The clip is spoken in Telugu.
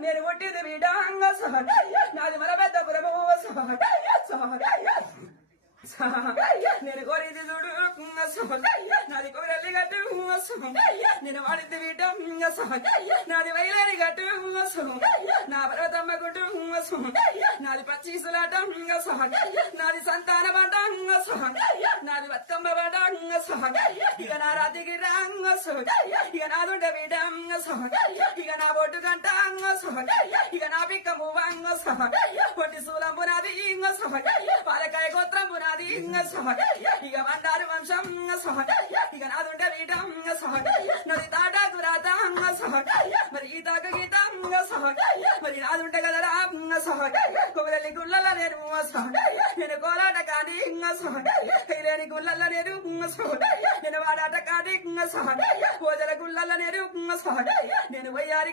నేను కొట్టింది బిడ్డ నాది మన పెద్ద పురము నేను కోరింది చూడు నాది కోరల్లి గట్టు నేను వాడితే బిడ్డ నాది వైలేని గట్టు నా పర్వతమ్మ గుట్టు నాది పచ్చీసులాట నాది సంతాన పంట నాది బతుకమ్మ పంట ఇక నా రాతికి రంగ ఇక నాదుంట బిడ్డ ఇక నా బొట్టు గంట ఇక నా పిక్క మువ్వంగ పొట్టి సూలంపు నాది పాలకాయ గోత్రంపు నాది ఇక మండారు వంశం ఇక నాదుంట బిడ్డ నది తాటాకు రాత మరి ఈ తాక గీత మరి నాదుంట కదరా కొమరల్లి గుళ్ళల్లో నేను కోలాట కాని లేని గుళ్ళల్లో నేను వాడాట కాని పూజల గుళ్ళల్లో నేను వయ్యారి